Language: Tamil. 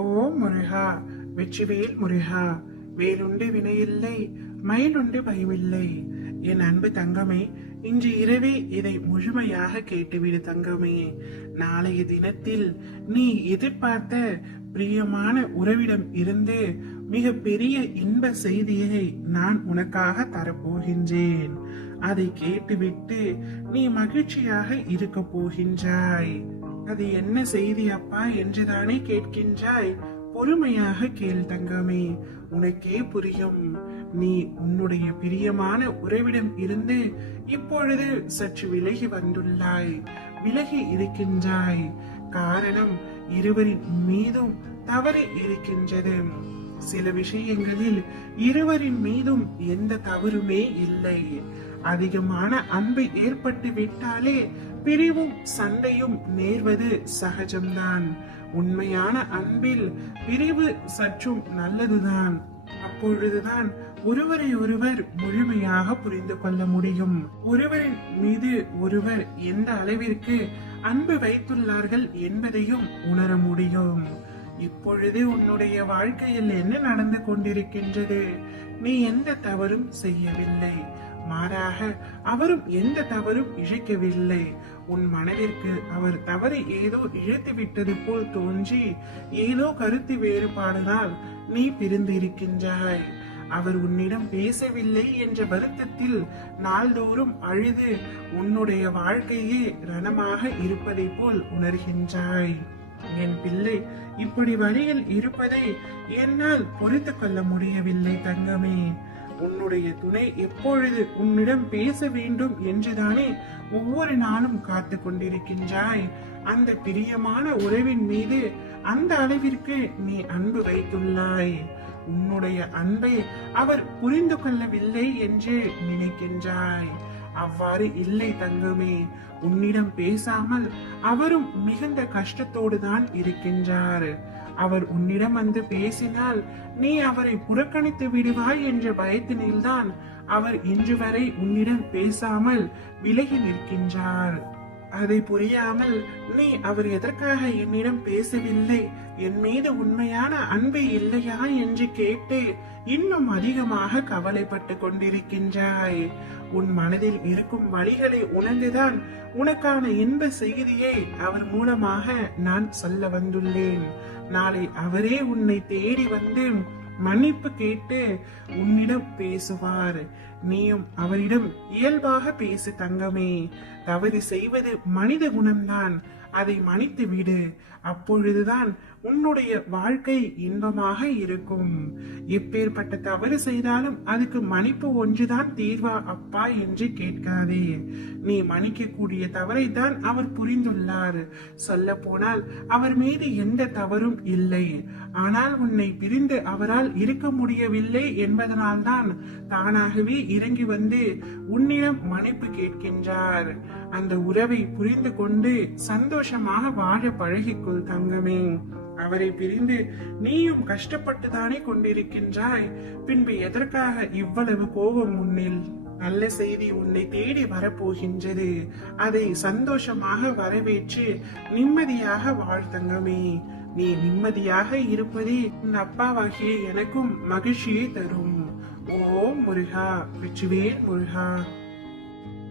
ஓம் முருகா, வெற்றிவேல் முருகா. வேலுண்டு வினையில்லை, மயிலுண்டு பயமில்லை. என் அன்பு தங்கமே, இன்று இரவே இதை முழுமையாக கேட்டுவிடு தங்கமே. நாளைய தினத்தில் நீ எதிர்பார்த்த பிரியமான உறவிடம் இருந்து மிக பெரிய இன்ப செய்தியை நான் உனக்காக தரப்போகின்றேன். அதை கேட்டுவிட்டு நீ மகிழ்ச்சியாக இருக்க போகின்றாய். அது என்ன செய்தி அப்பா என்றுதானே கேட்கின்றாய்? பொறுமையாக கேள் தங்கமே, உனக்கே புரியும். நீ உன்னுடைய பிரியமான உறவிடம் இருந்து இப்பொழுது சற்று விலகி வந்துள்ளாய், விலகி இருக்கின்றாய். காரணம், இருவரின் மீதும் தவறு இருக்கின்றது. சில விஷயங்களில் இருவரின் மீதும் எந்த தவறுமே இல்லை. அதிகமான அன்பு ஏற்பட்டு விட்டாலே பிரிவும் சண்டையும் நேர்வது சகஜம்தான். உண்மையான அன்பில் பிரிவு சற்றும் நல்லதுதான். அப்பொழுதுதான் ஒருவரை ஒருவர் முழுமையாக புரிந்து கொள்ள முடியும். ஒருவரின் மீது ஒருவர் எந்த அளவிற்கு அன்பு வைத்துள்ளார்கள் என்பதையும் உணர முடியும். இப்பொழுது உன்னுடைய வாழ்க்கையில் என்ன நடந்து கொண்டிருக்கின்றது? நீ எந்த தவறும் செய்யவில்லை, மாறாக அவரும் எந்த தவறும் இழைக்கவில்லை. உன் மனதிற்கு அவர் தவறு ஏதோ இழைத்து விட்டது போல் தோன்றி ஏதோ கருத்து வேறுபாடுனால் நீ பிரிந்து இருக்கின்றாய். அவர் உன்னிடம் பேசவில்லை என்ற வருத்தத்தில் நாள்தோறும் அழுது உன்னுடைய வாழ்க்கையே ரணமாக இருப்பதை போல் உணர்கின்றாய். என் பிள்ளை, இப்படி வழியில் இருப்பதை என்னால் பொறுத்து கொள்ள முடியவில்லை தங்கமே. உன்னுடைய துணை எப்பொழுது உன்னிடம் பேச வேண்டும் என்றுதானே ஒவ்வொரு நாளும் காத்து கொண்டிருக்கின்றாய். அந்த பிரியமான உறவின் மீது அந்த அளவிற்கு நீ அன்பு வைத்துள்ளாய். உன்னுடைய அன்பை அவர் புரிந்து கொள்ளவில்லை என்று நினைக்கின்றாய். அவ்வாறு இல்லை தங்கமே. உன்னிடம் பேசாமல் அவரும் மிகுந்த கஷ்டத்தோடு தான் இருக்கின்றார். அவர் உன்னிடம் வந்து பேசினால் நீ அவரை புறக்கணித்து விடுவாய் என்ற பயத்தினில்தான் அவர் இன்று வரை உன்னிடம் பேசாமல் விலகி நிற்கின்றார். அதை புரியாமல் நீ அவர் எதற்காக என்னிடம் பேசவில்லை, என் மீது உண்மையான அன்பு இல்லையா என்று கேட்டு இன்னும் அதிகமாக கவலைப்பட்டு கொண்டிருக்கின்றாய். உன் மனதில் இருக்கும் வழிகளை உணர்ந்துதான் உனக்கான இன்ப செய்தியை அவர் மூலமாக நான் சொல்ல வந்துள்ளேன். நாளை அவரே உன்னை தேடி வந்து மன்னிப்பு கேட்டு உன்னிடம் பேசுவார். நீயும் அவரிடம் இயல்பாக பேசு தங்கமே. தவறு செய்வது மனித குணம்தான், அதை மன்னித்து விடு. அப்பொழுதுதான் உன்னுடைய வாழ்க்கை இன்பமாக இருக்கும். எப்பேற்பட்ட தவறு செய்தாலும் அதுக்கு மன்னிப்பு ஒன்றுதான் தீர்வா அப்பா என்று கேட்காதே. நீ மன்னிக்க கூடிய தவறை தான் அவர் புரிந்துள்ளார். சொல்ல போனால் அவர் மீது எந்த தவறும் இல்லை. ஆனால் உன்னை பிரிந்து அவரால் இருக்க முடியவில்லை என்பதனால்தான் தானாகவே இறங்கி வந்து உன்னிடம் மன்னிப்பு கேட்கின்றார். அந்த உறவை புரிந்து கொண்டு சந்தோஷமாக வாழ பழகிக்கொள் தங்கமே. அவரை பிரிந்து நீயும் கஷ்டப்பட்டுதானே கொண்டிருக்கின்றாய். பின்பு எதற்காக இவ்வளவு கோபம் உன்னில்? நல்ல செய்தி உன்னை தேடி வரப்போகின்றது. அதை சந்தோஷமாக வரவேற்று நிம்மதியாக வாழ்த்தங்கமே. நீ நிம்மதியாக இருப்பதே உன் அப்பாவாகிய எனக்கும் மகிழ்ச்சியை தரும். ஓம் முருகா, வெற்றிவேல் முருகா.